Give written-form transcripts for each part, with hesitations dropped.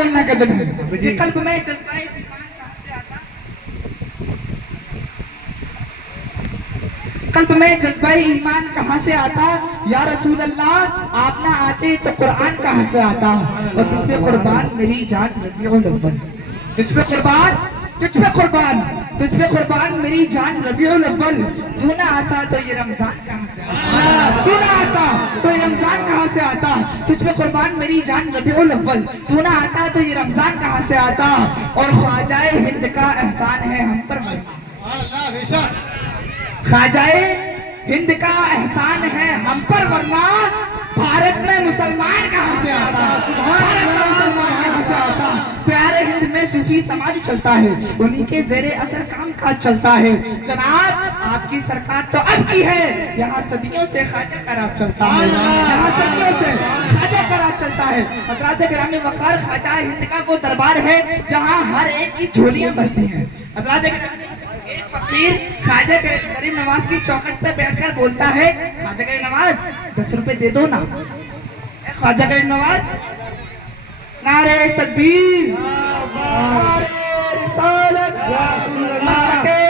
बोलना का दिन है। ये कल्ब में जज्बाए दीवान कहाँ से आता, कल्ब में जज्बाए ईमान कहाँ से आता, या रसूल अल्लाह आप ना आते तो कुरान कहाँ से आता। और तुझ पे कुर्बान मेरी जान रबीउल अव्वल, तुझ पे कुर्बान, तुझ पे कुर्बान, तुझ पे कुर्बान मेरी जान रबीउल अव्वल। तू ना आता तो ये रमजान कहाँ से आता, तू ना आता तो ये रमजान कहाँ से आता। तुझ पे कुर्बान मेरी जान रबीउल अव्वल, तू ना आता तो ये रमजान कहाँ से आता। और ख्वाजाए हिंद का एहसान है हम पर, ख्वाजाए हिंद का एहसान है हम पर, वरना भारत में मुसलमान कहाँ से आता, भारत में मुसलमान कहाँ से आता। प्यारे हिंद में सूफी समाज चलता है, उन्हीं के जेरे असर काम काज चलता है। जनाब आपकी सरकार तो अब की है, यहाँ सदियों से ख्वाजा का राज चलता है, यहाँ सदियों से ख्वाजा का राज चलता है। हज़रात गिरामी वक़ार ख्वाजा हिंद का वो दरबार है जहाँ हर एक की झोलियाँ बनती हैं। हज़रात एक फकीर ख्वाजा गरीब नवाज की चौखट पे बैठकर बोलता है, ख्वाजा गरीब नवाज 10 रुपए दे दो ना। ख्वाजा गरीब नवाज नारे तकबीर, नारे रिसालत, नारे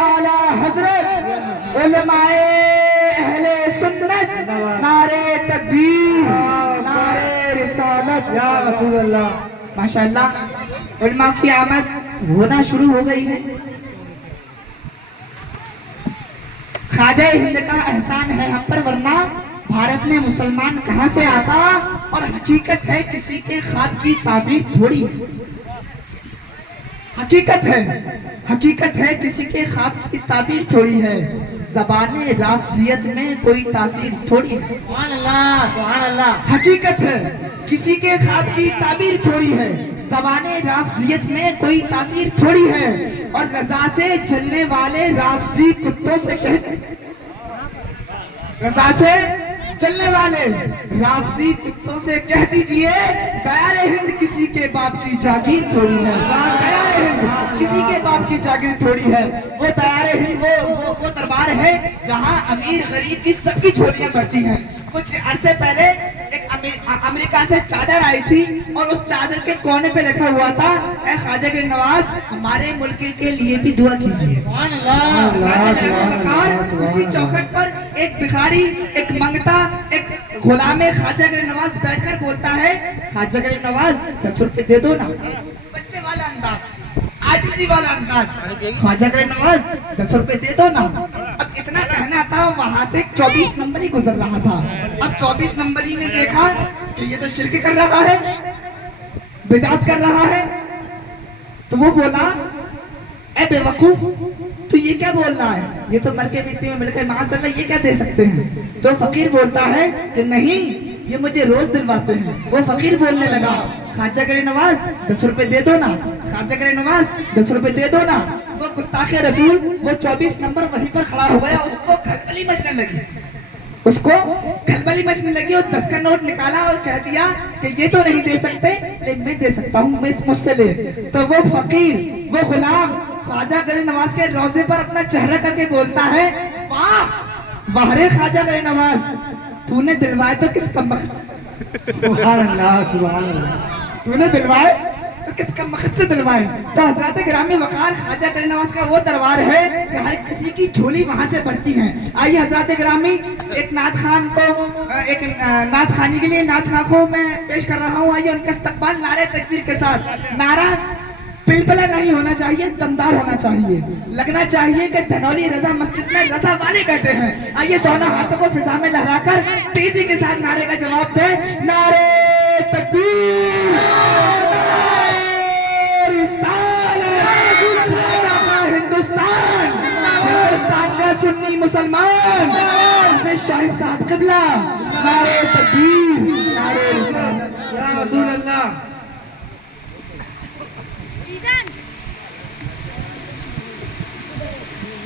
आला हजरत, उलमाए अहले सुन्नत, नारे तकबीर, नारे रिसालत, या रसूल अल्लाह। माशाअल्लाह उलमा की आमद होना शुरू हो गई है। ख्वाजा हिंद का एहसान है हम पर, वरना भारत में मुसलमान कहाँ से आता। और हकीकत है किसी के ख्वाब की ताबीर थोड़ी, हकीकत है किसी के ख्वाब की ताबीर थोड़ी है। ज़बाने राफ़ज़ियत में कोई तासीर थोड़ी है। सुभान अल्लाह, सुभान अल्लाह। हकीकत है किसी के ख्वाब की ताबीर थोड़ी है, ज़बाने राफ़ज़ियत में कोई तासीर थोड़ी है। और रज़ा से जलने वाले राफ़ज़ी कुत्तों से कहते, रज़ा से चलने वाले राफ़ज़ी कुत्तों से कह दीजिए, दयारे हिंद किसी के बाप की जागीर थोड़ी है, दयारे हिंद किसी के बाप की जागीर थोड़ी है। वो दयारे हिंद वो दरबार है जहां अमीर गरीब की सबकी झोलियां भरती हैं। कुछ अरसे पहले एक अमेरिका से चादर आई थी और उस चादर के कोने पे लिखा हुआ था, ए ख्वाजा गरीब नवाज हमारे मुल्क के लिए भी दुआ कीजिए। उसी चौखट पर एक भिखारी, एक मंगता, एक गुलाम ख्वाजा गरीब नवाज बैठकर बोलता है, ख्वाजा गरीब नवाज 10 रुपए दे दो ना। बच्चे वाला अंदाज, आजिज़ी वाला अंदाज, ख्वाजा गरीब नवाज 10 रुपए दे दो ना। अब इतना कहना था, वहां से 24 नंबर ही गुजर रहा था। अब 24 नंबर ही ने देखा कि ये तो शिरक कर रहा है, बिदअत कर रहा है, तो वो बोला, ए बेवकूफ तू ये क्या बोल रहा है, ये तो मर के मिट्टी में मिलकर माज़अल्लाह ये क्या दे सकते हैं। तो फकीर बोलता है कि नहीं ये मुझे रोज दिलवाते हैं। वो फकीर बोलने लगा, ख्वाजा गरीब नवाज 10 रुपए दे दो ना, ख्वाजा गरीब नवाज 10 रुपए दे दो ना। वो गुस्ताखे रसूल वो 24 नंबर वहीं पर खड़ा हो गया, उसको खलबली मचने लगी, उसको खलबली मचने लगी। और 10 का नोट निकाला और कह दिया कि ये तो नहीं दे सकते लेकिन मैं दे सकता हूँ, मैं मुझसे ले। तो वो फकीर, वो गुलाम ख्वाजा गरीब नवाज के रोजे पर अपना चेहरा करके बोलता है, वाह वाह रे ख्वाजा गरीब नवाज, तूने दिलवाए तो किस कमबख्त, सुभान अल्लाह, सुभान अल्लाह, तूने दिलवाए तो किस कमबख्त से दिलवाए। तो हज़रात गिरामी वक़ार ख्वाजा गरीब नवाज का वो दरबार है कि हर किसी की झोली वहां से भरती है। आइए हज़रात गिरामी, एक नात खान को, एक नात खानी के लिए नात खां को मैं पेश कर रहा हूँ। आइए उनका इस्तकबाल नारे तकबीर के साथ। नारा पिलपिला नहीं होना चाहिए, दमदार होना चाहिए, लगना चाहिए कि धनौली रजा मस्जिद में रजा वाले बैठे हैं। आइए दोनों हाथों को फिजा में लहराकर तेजी के साथ नारे का जवाब दे, नारे तकबीर, हिंदुस्तान, हिंदुस्तान का सुन्नी मुसलमान शाहिद साहब क़िबला, नारे तकबीर, नारे रिसालत, या रसूल अल्लाह।